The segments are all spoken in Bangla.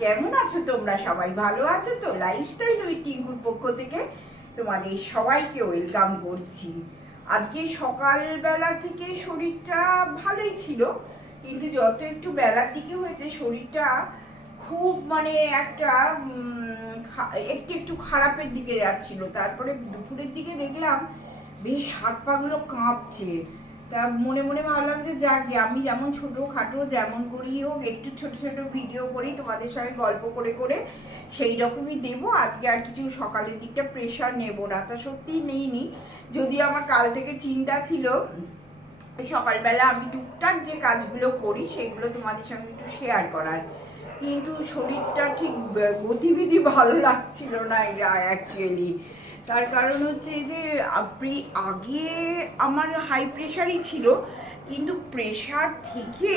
কেমন আছো তোমরা? সবাই ভালো আছো তো? লাইফস্টাইল উইথ টিঙ্কুর পক্ষ থেকে তোমাদের সবাইকে ওয়েলকাম করছি। আজকে সকালবেলা থেকে শরীরটা ভালোই ছিল, কিন্তু যত একটু বেলার দিকে হয়েছে, শরীরটা খুব মানে একটা একটু একটু খারাপের দিকে যাচ্ছিল। তারপরে দুপুরের দিকে দেখলাম, বেশ হাত পাগুলো কাঁপছে। তা মনে মনে ভাবলাম যে যাক, আমি যেমন ছোটো খাটো যেমন করি হোক, একটু ছোট ছোট ভিডিও করি, তোমাদের সঙ্গে গল্প করে করে সেই রকমই দেবো। আজকে আর কিছু সকালের দিকটা প্রেশার নেব না। তা সত্যিই নেইনি যদিও আমার কাল থেকে চিন্তা ছিল সকালবেলা আমি টুকটাক যে কাজগুলো করি সেগুলো তোমাদের সঙ্গে একটু শেয়ার করার। কিন্তু শরীরটা ঠিক গতিবিধি ভালো লাগছিল না অ্যাকচুয়ালি তার কারণ হচ্ছে যে, আপনি আগে আমার হাই প্রেশারই ছিল, কিন্তু প্রেশার থেকে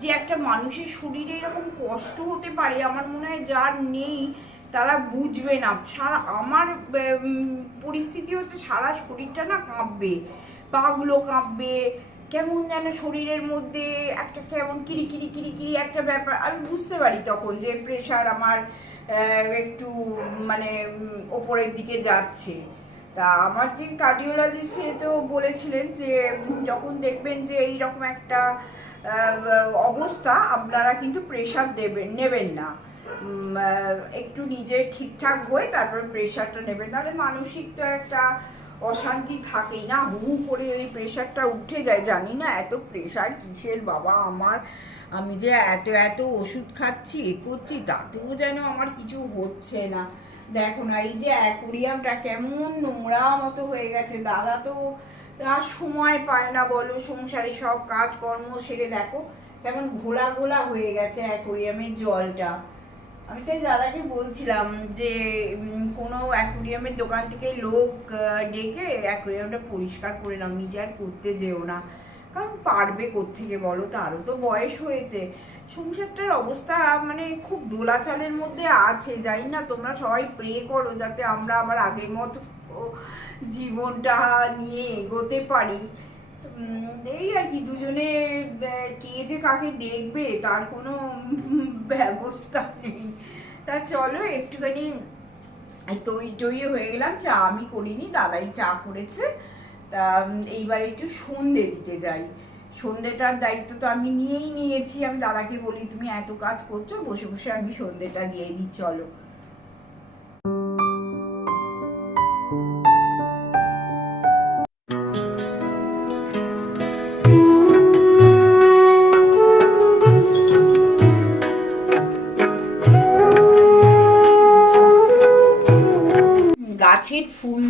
যে একটা মানুষের শরীরে এরকম কষ্ট হতে পারে, আমার মনে হয় যার নেই, তারা বুঝবে না। সারা, আমার পরিস্থিতি হচ্ছে সারা শরীরটা না কাঁপবে পাগুলো কাঁপবে কেমন যেন শরীরের মধ্যে একটা কেমন কিরি কিরি কিরি কিরি একটা ব্যাপার। আমি বুঝতে পারি তখন যে প্রেশার আমার একটু মানে ওপরের দিকে যাচ্ছে। তা আমার যে কার্ডিওলজিস্ট সে তো বলেছিলেন যে যখন দেখবেন যে এইরকম একটা অবস্থা, আপনারা কিন্তু প্রেশার দেবেন, নেবেন না। একটু নিজে ঠিকঠাক হয়ে তারপর প্রেশারটা নেবেন। নাহলে মানসিক তো একটা অশান্তি থাকেই না, হু করে এই প্রেশারটা উঠে যায়, জানি না এত প্রেশার কিসের বাবা আমার? আমি যে এত এত ওষুধ খাচ্ছি, এ করছি, তাতেও যেন আমার কিছু হচ্ছে না। দেখো না, এই যে অ্যাকোরিয়ামটা কেমন নোংরা মতো হয়ে গেছে। দাদা তো আর সময় পায় না, বলো, সংসারে সব কাজকর্ম সেরে দেখো, কেমন ঘোলা ঘোলা হয়ে গেছে অ্যাকোরিয়ামের জলটা। আমি তাই দাদাকে বলছিলাম যে কোনো অ্যাকোরিয়ামের দোকান থেকে লোক ডেকে অ্যাকোরিয়ামটা পরিষ্কার করে নাও, নিজে আর করতে যেও না। কারণ পারবে কোত্থেকে বলো? তারও তো বয়স হয়েছে। সংসারটার অবস্থা মানে খুব দোলাচলের মধ্যে আছে, জানি না? তোমরা সবাই প্রে করো যাতে আমরা আবার আগের মতো জীবনটা নিয়ে এগোতে পারি। এই আর কি, দুজনে কে যে কাকে দেখবে তার কোনো ব্যবস্থা নেই। তা চলো, একটুখানি তৈ টই হয়ে গেলাম, চা আমি করিনি, দাদাই চা করেছে। তা এইবার একটু সন্ধে দিতে যাই। সন্ধেটার দায়িত্ব তো আমি নিয়েই নিয়েছি, আমি দাদাকে বলি, তুমি এত কাজ করছ, বসে বসে আমি সন্ধেটা দিয়ে দিই, চলো।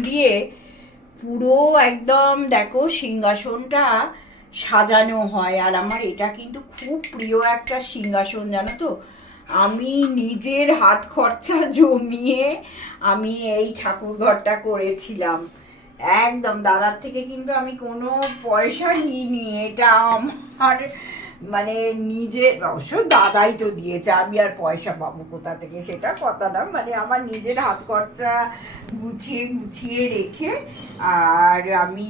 দিয়ে পুরো একদম দেখো সিংহাসনটা সাজানো হয়। আর আমার এটা কিন্তু খুব প্রিয় একটা সিংহাসন, জানো তো? আমি নিজের হাত খরচা জমিয়ে আমি এই ঠাকুর ঘরটা করেছিলাম। একদম, দাদার থেকে কিন্তু আমি কোনো পয়সা নিইনি, এটা আমার মানে নিজে, অবশ্য দাদাই তো দিয়েছে, আমি আর পয়সা পাবো কোথা থেকে সেটা কথা না মানে আমার নিজের হাত খরচা গুছিয়ে গুছিয়ে রেখে, আর আমি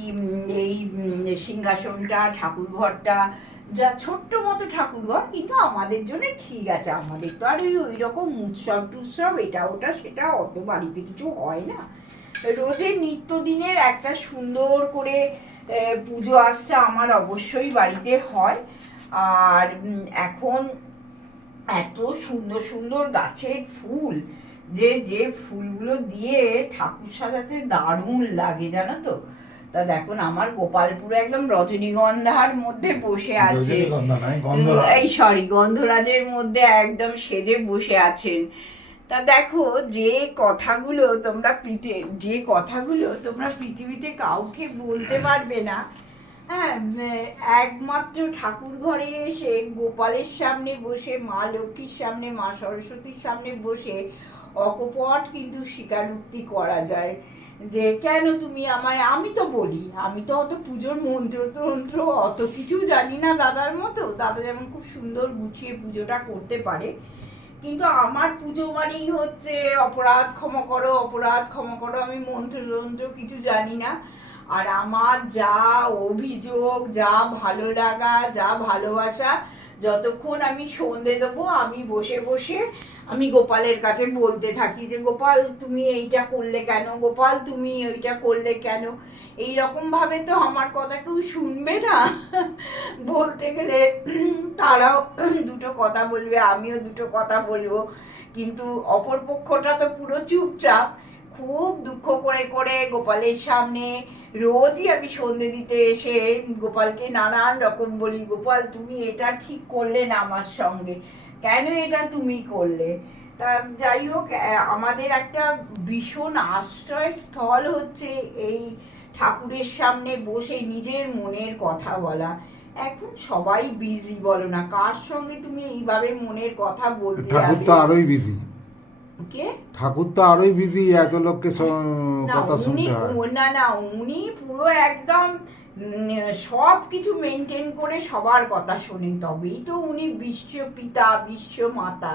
এই সিংহাসনটা, ঠাকুরঘরটা, যা ছোট্ট মতো ঠাকুরঘর, কিন্তু আমাদের জন্য ঠিক আছে, আমাদের তো আর ওই ওই রকম উৎসব টুৎসব, এটা, ওটা, সেটা অত বাড়িতে কিছু হয় না। রোজের নিত্যদিনের একটা সুন্দর করে পুজো আসছে, আমার অবশ্যই বাড়িতে হয়। আর এখন এত সুন্দর সুন্দর গাছের ফুল যে যে ফুলগুলো দিয়ে ঠাকুর সাজাতে দারুণ লাগে জানো তো? তা দেখুন আমার গোপালপুরে একদম রজনীগন্ধার মধ্যে বসে আছে। এই সরি গন্ধরাজের মধ্যে একদম সেজে বসে আছেন। তা দেখো যে কথাগুলো তোমরা যে কথাগুলো তোমরা পৃথিবীতে কাউকে বলতে পারবে না হ্যাঁ একমাত্র ঠাকুর ঘরে এসে গোপালের সামনে বসে, মা লক্ষ্মীর সামনে, মা সরস্বতীর সামনে বসে অকপট কিন্তু স্বীকারোক্তি করা যায়। যে, কেন তুমি আমায় আমি তো বলি, আমি তো অত পুজোর মন্ত্র তন্ত্র অত কিছু জানি না দাদার মতো। দাদা যেমন খুব সুন্দর গুছিয়ে পুজোটা করতে পারে। কিন্তু আমার পুজো মানেই হচ্ছে, অপরাধ ক্ষমা করো, অপরাধ ক্ষমা করো, আমি মন্ত্র তন্ত্র কিছু জানি না। আর আমার যা অভিযোগ, যা ভালো লাগা, যা ভালোবাসা, যতক্ষণ আমি সন্ধে দেবো, আমি বসে বসে আমি গোপালের কাছে বলতে থাকি যে, গোপাল, তুমি এইটা করলে কেন? গোপাল, তুমি ওইটা করলে কেন? এই ভাবে তো আমার কথা কেউ শুনবে না। বলতে গেলে তারাও দুটো কথা বলবে, আমিও দুটো কথা বলব। কিন্তু অপর পক্ষটা তো পুরো চুপচাপ। খুব দুঃখ করে করে গোপালের সামনে রোজই আমি সন্ধে দিতে এসে গোপালকে নানান রকম বলি গোপাল তুমি এটা ঠিক করলে না আমার সঙ্গে। কেন এটা তুমি করলে? তা যাই হোক আমাদের একটা ভীষণ আশ্রয়স্থল হচ্ছে এই ঠাকুরের সামনে বসে নিজের মনের কথা বলা। এখন সবাই বিজি বলো না কার সঙ্গে তুমি এইভাবে মনের কথা বলতে ঠাকুর তো আরোই বিজি কে? ঠাকুর তো আরোই বিজি এত লোককে কথা শুনতে হয়। না না উনি পুরো একদম সব কিছু মেনটেন করে সবার কথা শোনেন তবেই তো উনি বিশ্ব পিতা বিশ্ব মাতা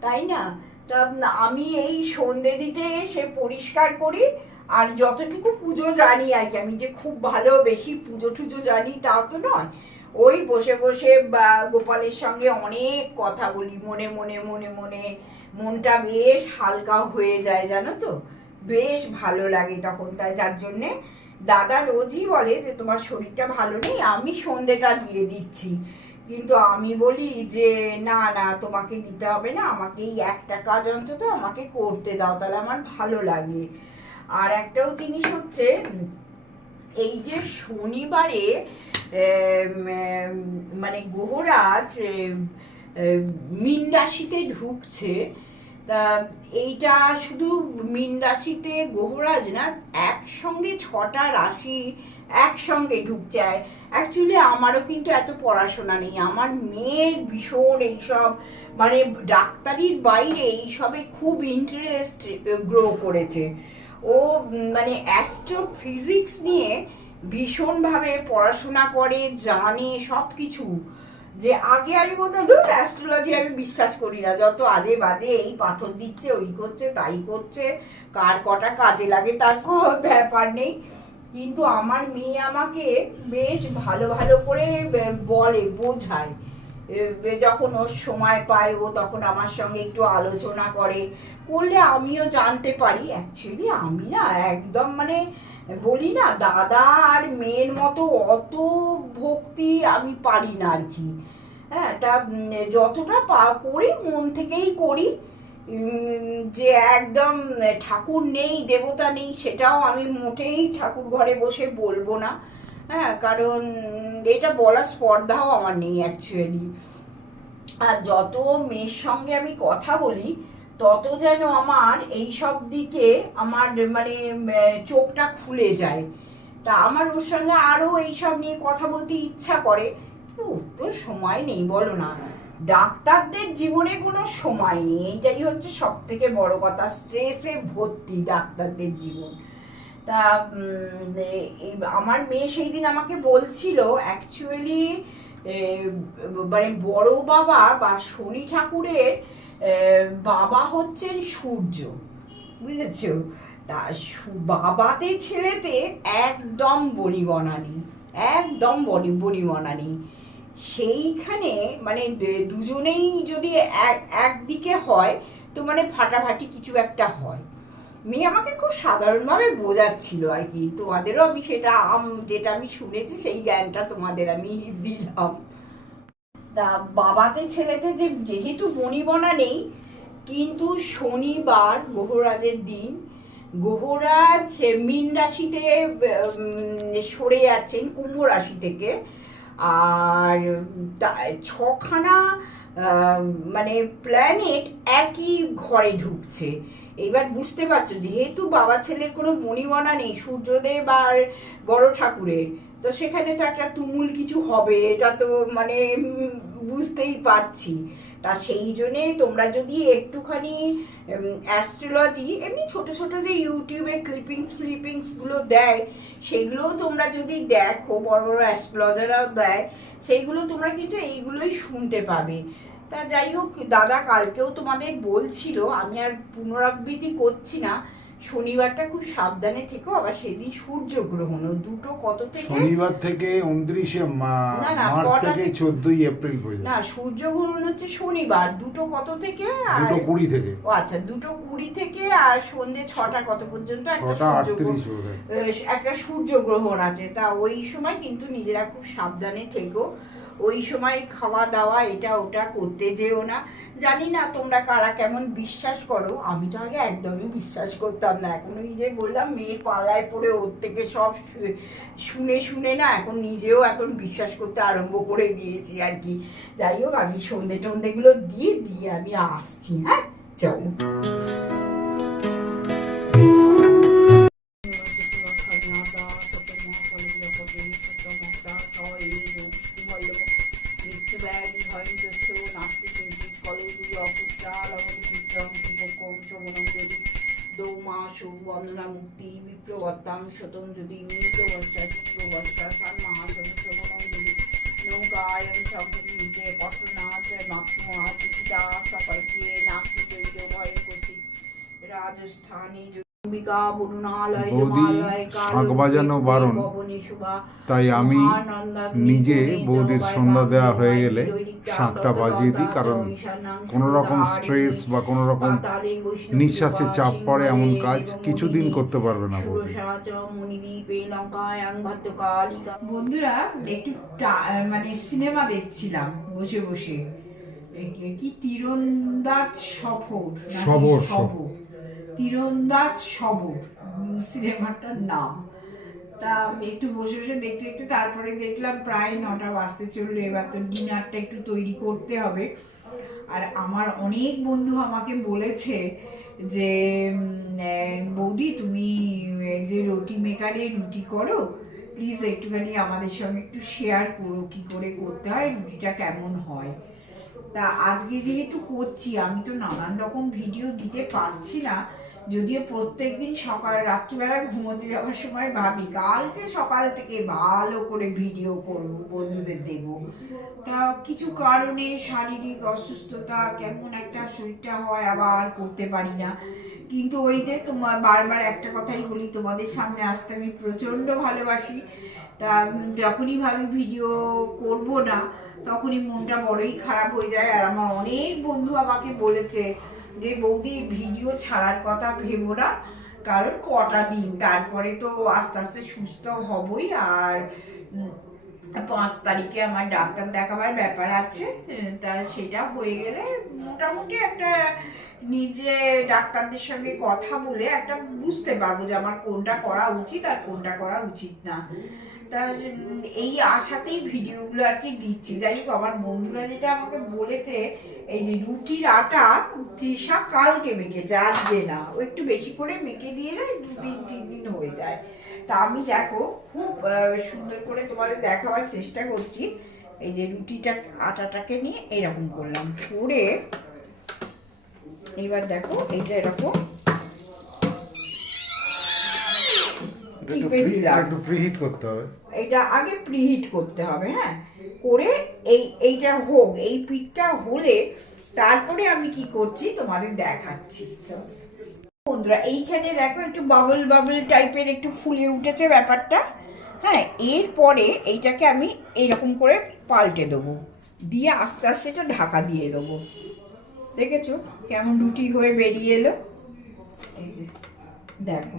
তাই না? তা আমি এই সন্ধে দিতে এসে পরিষ্কার করি আর যতটুকু পুজো জানি আর কি আমি যে খুব ভালো বেশি পুজো টুজো জানি তা তো নয়। ওই বসে বসে গোপালের সঙ্গে অনেক কথা বলি মনে মনে মনে মনে মনটা বেশ হালকা হয়ে যায়, জানো তো? বেশ ভালো লাগে তখন, তাই যার জন্যে দাদা রোজই বলে যে, তোমার শরীরটা ভালো নেই, আমি সন্ধেটা দিয়ে দিচ্ছি। কিন্তু আমি বলি যে, না না, তোমাকে দিতে হবে না, আমাকে এই একটা কাজ অন্তত আমাকে করতে দাও, তাহলে আমার ভালো লাগে। আর একটাও জিনিস হচ্ছে, এই যে শনিবারে মানে গোহরাজ মীন রাশিতে ঢুকছে, তা এইটা শুধু মীন রাশিতে না, একসঙ্গে ছটা রাশি একসঙ্গে ঢুকছে। অ্যাকচুয়ালি আমারও কিন্তু এত পড়াশোনা নেই। আমার মেয়ের ভীষণ এইসব মানে ডাক্তারির বাইরে এইসবে খুব ইন্টারেস্ট গ্রো করেছে। ও মানে অ্যাস্ট্রোফিজিক্স নিয়ে ভীষণভাবে পড়াশোনা করে, জানে সব কিছু যে আগে আমি বলতাম, ধর অ্যাস্ট্রোলজি আমি বিশ্বাস করি না। যত আজে বাজে এই পাথর দিচ্ছে, ওই করছে, তাই করছে, কার কটা কাজে লাগে তার কোনো ব্যাপার নেই। কিন্তু আমার মেয়ে আমাকে বেশ ভালো ভালো করে বলে, বোঝায়। যখন ওর সময় পায়, ও তখন আমার সঙ্গে একটু আলোচনা করে। করলে আমিও জানতে পারি। অ্যাকচুয়ালি আমি না একদম মানে বলি না দাদা আর মেয়ের মতো অত ভক্তি আমি পারি না আর কি। হ্যাঁ তা যতটা পা, করি, মন থেকেই করি। যে একদম ঠাকুর নেই, দেবতা নেই, সেটাও আমি মোটেই ঠাকুর ঘরে বসে বলব না। হ্যাঁ কারণ এটা বলার স্পর্ধাও আমার নেই অ্যাকচুয়ালি আর যত মেয়ের সঙ্গে আমি কথা বলি তত যেন আমার এই সব দিকে আমার মানে চোখটা খুলে যায়। তা আমার ওর সঙ্গে আরও এইসব নিয়ে কথা বলতে ইচ্ছা করে। উত্তর সময় নেই, বলো না। ডাক্তারদের জীবনে কোনো সময় নেই। এইটাই হচ্ছে সব থেকে বড় কথা। স্ট্রেসে ভর্তি ডাক্তারদের জীবন। তা আমার মেয়ে সেই দিন আমাকে বলছিল অ্যাকচুয়ালি মানে বড় বাবা বা শনি ঠাকুরের বাবা হচ্ছেন সূর্য, বুঝেছ? তা বাবাতে ছেলেতে একদম বনি বনানি, একদম বনি বনি বনানি। সেইখানে মানে দুজনেই যদি এক, একদিকে হয়, তো মানে ফাটাফাটি কিছু একটা হয়। মেয়ে আমাকে খুব সাধারণভাবে বোঝাচ্ছিল আর কি। তোমাদেরও আমি সেটা, আম- যেটা আমি শুনেছি, সেই জ্ঞানটা তোমাদের আমি দিলাম। তা বাবাতে ছেলেতে যে যেহেতু বনিবনা নেই, কিন্তু শনিবার গ্রহরাজের দিন গ্রহরাজ মীন রাশিতে সরে যাচ্ছেন কুম্ভ রাশি থেকে। আর ছখানা মানে প্ল্যানেট একই ঘরে ঢুকছে। এবার বুঝতে পারছ, যেহেতু বাবা ছেলের কোনো মণিবনা নেই, সূর্যদেব আর বড় ঠাকুরের তো সেখানে তো একটা তুমুল কিছু হবে, এটা তো মানে বুঝতেই পারছি। তা সেই জন্যে তোমরা যদি একটুখানি অ্যাস্ট্রোলজি এমনি ছোট ছোট যে ইউটিউবে ক্লিপিংস ফ্লিপিংসগুলো দেয়, সেগুলোও তোমরা যদি দেখো, বড় বড় অ্যাস্ট্রোলজাররাও দেয়, সেইগুলো তোমরা কিন্তু এইগুলোই শুনতে পাবে। তা যাই হোক, দাদা কালকেও তোমাদের বলছিল, আমি আর পুনরাবৃত্তি করছি না শনিবারটা খুব সাবধানে থেকো আবার সেদিন সূর্যগ্রহণ ও দুটো কত থেকে শনিবার থেকে উনত্রিশে মার্চ থেকে? চোদ্দই এপ্রিল পর্যন্ত। না সূর্যগ্রহণ হচ্ছে শনিবার দুটো কত থেকে দুটো কুড়ি থেকে। ও আচ্ছা দুটো কুড়ি থেকে আর সন্ধে ছটা কত পর্যন্ত? একটা সূর্য। একটা সূর্যগ্রহণ আছে। তা ওই সময় কিন্তু নিজেরা খুব সাবধানে থেকো। ওই সময় খাওয়া দাওয়া, এটা ওটা করতে যেও না। জানি না তোমরা কারা, কেমন বিশ্বাস করো। আমি তো আগে একদমই বিশ্বাস করতাম না। এখন ওই যে বললাম, মেয়ের পালায় পড়ে ওর থেকে সব শুনে শুনে না এখন নিজেও এখন বিশ্বাস করতে আরম্ভ করে দিয়েছি আর কি। যাই হোক, আমি সন্ধে টন্ধেগুলো দিয়ে দিয়ে আমি আসছি হ্যাঁ? চলো। অম্বিকা বরুণালয় বাজানো বারণ। তাই আমি নিজে বৌদির সন্ধ্যা দেওয়া হয়ে গেলে শাঁখটা বাজিয়ে দিই কারণ কোনো রকম স্ট্রেস বা কোনো রকম নিঃশ্বাসে চাপ পড়ে এমন কাজ কিছুদিন করতে পারবে না বৌদি। বন্ধুরা একটু মানে সিনেমা দেখছিলাম বসে বসে। কি- তীরন্দাজ সফর নাকি সবর, সবর। তীরন্দাজ সবর সিনেমাটার নাম। তা আমি একটু বসে বসে দেখতে দেখতে তারপরে দেখলাম প্রায় নটা বাজতে চলল, এবার তো ডিনারটা একটু তৈরি করতে হবে। আর আমার অনেক বন্ধু আমাকে বলেছে যে বৌদি তুমি যে রুটি মেকারে রুটি করো, প্লিজ একটুখানি আমাদের সঙ্গে একটু শেয়ার করো, কি করে করতে হয়, রুটিটা কেমন হয়। তা আজকে যেহেতু করছি, আমি তো নানান রকম ভিডিও দিতে পারছি না যদিও প্রত্যেক দিন সকাল, রাত্রিবেলা ঘুমোতে যাওয়ার সময় ভাবি, কালকে সকাল থেকে ভালো করে ভিডিও করব, বন্ধুদের দেব তা কিছু কারণে শারীরিক অসুস্থতা, কেমন একটা শরীরটা হয় আবার করতে পারি না। কিন্তু ওই যে তোমার বারবার একটা কথাই বলি, তোমাদের সামনে আসতে আমি প্রচণ্ড ভালোবাসি। তা যখনই ভাবি ভিডিও করব না, তখনই মনটা বড়ই খারাপ হয়ে যায়। আর আমার অনেক বন্ধু আমাকে বলেছে যে বৌদি ভিডিও ছাড়ার কথা ভেবো না, কারণ কটা দিন। তারপরে তো আস্তে আস্তে সুস্থ হবই, আর পাঁচ তারিখে আমার ডাক্তার দেখাবার ব্যাপার আছে তা সেটা হয়ে গেলে মোটামুটি একটা নিজে ডাক্তারদের সঙ্গে কথা বলে একটা বুঝতে পারব যে আমার কোনটা করা উচিত আর কোনটা করা উচিত না। তা এই আশাতেই ভিডিওগুলো আর কি দিচ্ছি। যাই হোক, আমার বন্ধুরা যেটা আমাকে বলেছে, এই যে রুটির আটা তৃষা কালকে মেখেছে, আজকে না। ও একটু বেশি করে মেখে দিয়ে যায়, দু তিন তিন দিন হয়ে যায়। তা আমি দেখো, খুব সুন্দর করে তোমাদের দেখাবার চেষ্টা করছি। এই যে রুটিটা, আটাটাকে নিয়ে এরকম করলাম। করে এবার দেখো, এইটা এরকম এটা একটু প্রিহিট করতে হবে। এটা আগে প্রিহিট করতে হবে হ্যাঁ? করে এই এইটা হোক এই পিঠটা হলে তারপরে আমি কি করছি তোমাদের দেখাচ্ছি। বন্ধুরা এইখানে দেখো একটু বাবল বাবল টাইপের একটু ফুলে উঠেছে ব্যাপারটা। হ্যাঁ এরপরে এইটাকে আমি এইরকম করে পাল্টে দেবো। দিয়ে আস্তে আস্তে এটা ঢাকা দিয়ে দেবো। দেখেছ? কেমন রুটি হয়ে বেরিয়ে এলো? এই যে দেখো।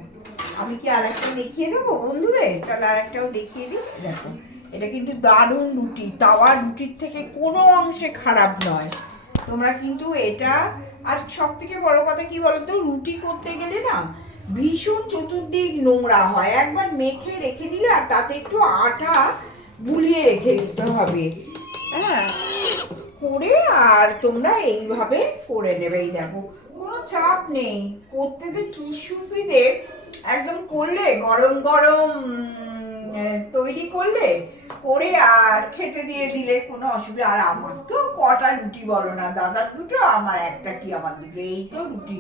আমি কি আর একটা দেখিয়ে দেবো বন্ধুদের? তাহলে আর একটাও দেখিয়ে দিই। দেখো, এটা কিন্তু দারুণ রুটি। তাওয়া রুটির থেকে কোনো অংশে খারাপ নয়। তোমরা কিন্তু এটা, আর সব থেকে বড় কথা কি বলতো? রুটি করতে গেলে না ভীষণ চতুর্দিক নোংরা হয়। একবার মেখে রেখে দিলে আর তাতে একটু আটা গুলিয়ে রেখে দিতে হবে। হ্যাঁ করে আর তোমরা এইভাবে করে নেবে। এই দেখো চাপ নেই। করতে তো কি সুবিধে একদম করলে, গরম গরম তৈরি করলে, করে আর খেতে দিয়ে দিলে কোনো অসুবিধা আর আমার তো কটা রুটি বলো না, দাদার দুটো, আমার একটা কি আমার দুটো? এই তো রুটি।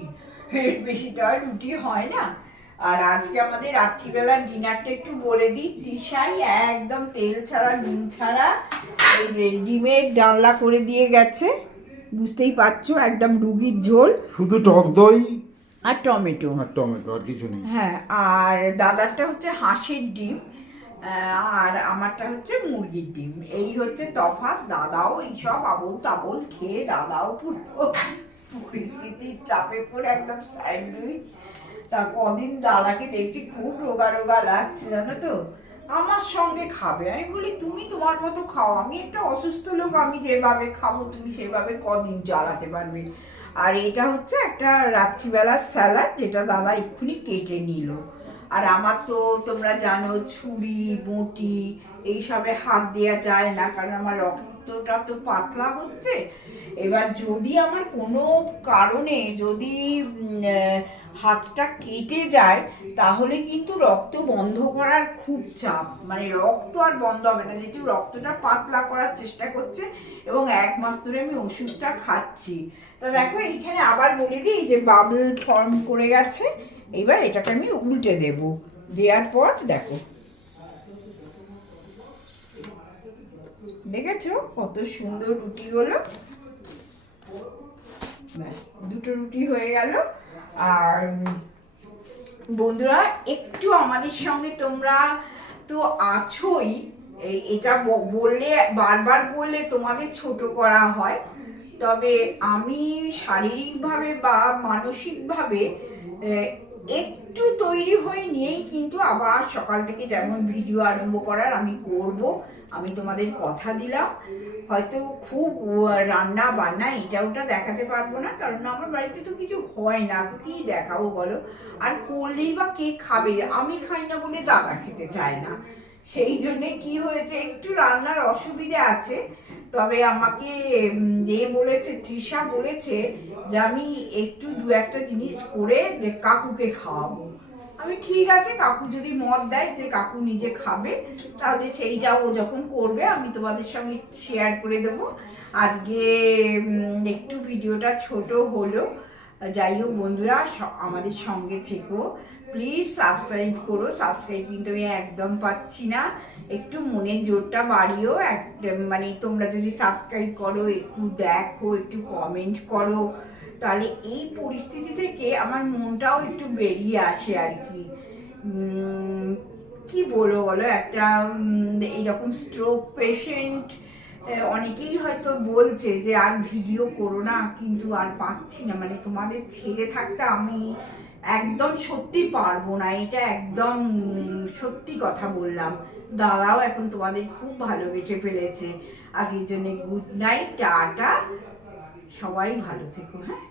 এর বেশি তো আর রুটি হয় না। আর আজকে আমাদের রাত্রিবেলার ডিনারটা একটু বলে দিই। তৃষাই একদম তেল ছাড়া, নুন ছাড়া, এই যে ডিমের ডালনা করে দিয়ে গেছে। বুঝতেই পারছ একদম রুগীর ঝোল। শুধু টক দই আর টমেটো। আর টমেটো আর কিছু নেই। হ্যাঁ আর দাদারটা হচ্ছে হাঁসের ডিম আহ, আর আমারটা হচ্ছে মুরগির ডিম। এই হচ্ছে তফাৎ দাদাও এইসব আবল তাবল খেয়ে দাদাও পুরো পরিস্থিতির চাপে পড়ে একদম স্যান্ডউইচ। তার কদিন দাদাকে দেখছি খুব রোগা রোগা লাগছে জানো তো? আমার সঙ্গে খাবে। আমি বলি, তুমি তোমার মতো খাও। আমি একটা অসুস্থ লোক, আমি যেভাবে খাব, তুমি সেভাবে কদিন চালাতে পারবে। আর এটা হচ্ছে একটা রাত্রিবেলার স্যালাড, যেটা দাদা এক্ষুনি কেটে নিল। আর আমার তো, তোমরা জানো, ছুরি, বটি, এইসবে হাত দেওয়া যায় না, কারণ আমার রক্তটা তো পাতলা হচ্ছে। এবার যদি আমার কোনো কারণে, যদি হাতটা কেটে যায়, তাহলে কিন্তু রক্ত বন্ধ করার খুব চাপ। মানে রক্ত আর বন্ধ হবে না, যেহেতু রক্তটা পাতলা করার চেষ্টা করছে এবং এক মাস ধরে আমি ওষুধটা খাচ্ছি। তা দেখো, এইখানে আবার বলে দিই যে বাবল ফর্ম করে গেছে, এবার এটাকে আমি উল্টে দেব। দেওয়ার পর দেখো। দেখেছ কত সুন্দর রুটি হলো? ব্যাস, দুটো রুটি হয়ে গেল। আর বন্ধুরা, একটু আমাদের সঙ্গে তোমরা তো আছোই। এটা বললে, বারবার বললে তোমাদের ছোট করা হয়। তবে আমি শারীরিকভাবে বা মানসিকভাবে একটু তৈরি হয়ে নিয়েই কিন্তু আবার সকাল থেকে যেমন ভিডিও আরম্ভ করার আমি করব। আমি তোমাদের কথা দিলাম। হয়তো খুব রান্না বান্না এটা ওটা দেখাতে পারব না, কারণ আমার বাড়িতে তো কিছু হয় না। কি দেখাবো বলো? আর করলেই বা কে খাবে? আমি খাই না বলে দাদা খেতে চায় না। সেই জন্যে কি হয়েছে, একটু রান্নার অসুবিধে আছে। তবে আমাকে যে বলেছে, তৃষা বলেছে যে আমি একটু দু একটা জিনিস করে কাকুকে খাওয়াবো। আমি ঠিক আছে, কাকু যদি মত দেয়, যে কাকু নিজে খাবে, তাহলে সেইটা ও যখন করবে, আমি তোমাদের সঙ্গে শেয়ার করে দেবো। আজকে একটু ভিডিওটা ছোট হলো। যাই হোক বন্ধুরা আমাদের সঙ্গে থেকো। প্লিজ সাবস্ক্রাইব করো। সাবস্ক্রাইব কিন্তু আমি একদম পাচ্ছি না। একটু মনের জোরটা বাড়িও। এক মানে তোমরা যদি সাবস্ক্রাইব করো, একটু দেখো, একটু কমেন্ট করো। তাহলে এই পরিস্থিতি থেকে আমার মনটাও একটু বেরিয়ে আসে আর কি। কি বলব বলো? একটা এইরকম স্ট্রোক পেশেন্ট অনেকেই হয়তো বলছে যে, আর ভিডিও করো না, কিন্তু আর পাচ্ছি না। মানে তোমাদের ছেড়ে থাকতে আমি একদম সত্যি পারব না। এটা একদম সত্যি কথা বললাম। দাদাও এখন তোমাদের খুব ভালোবেসে ফেলেছে। আজকের জন্য গুড নাইট টাটা। সবাই ভালো থেকো হ্যাঁ?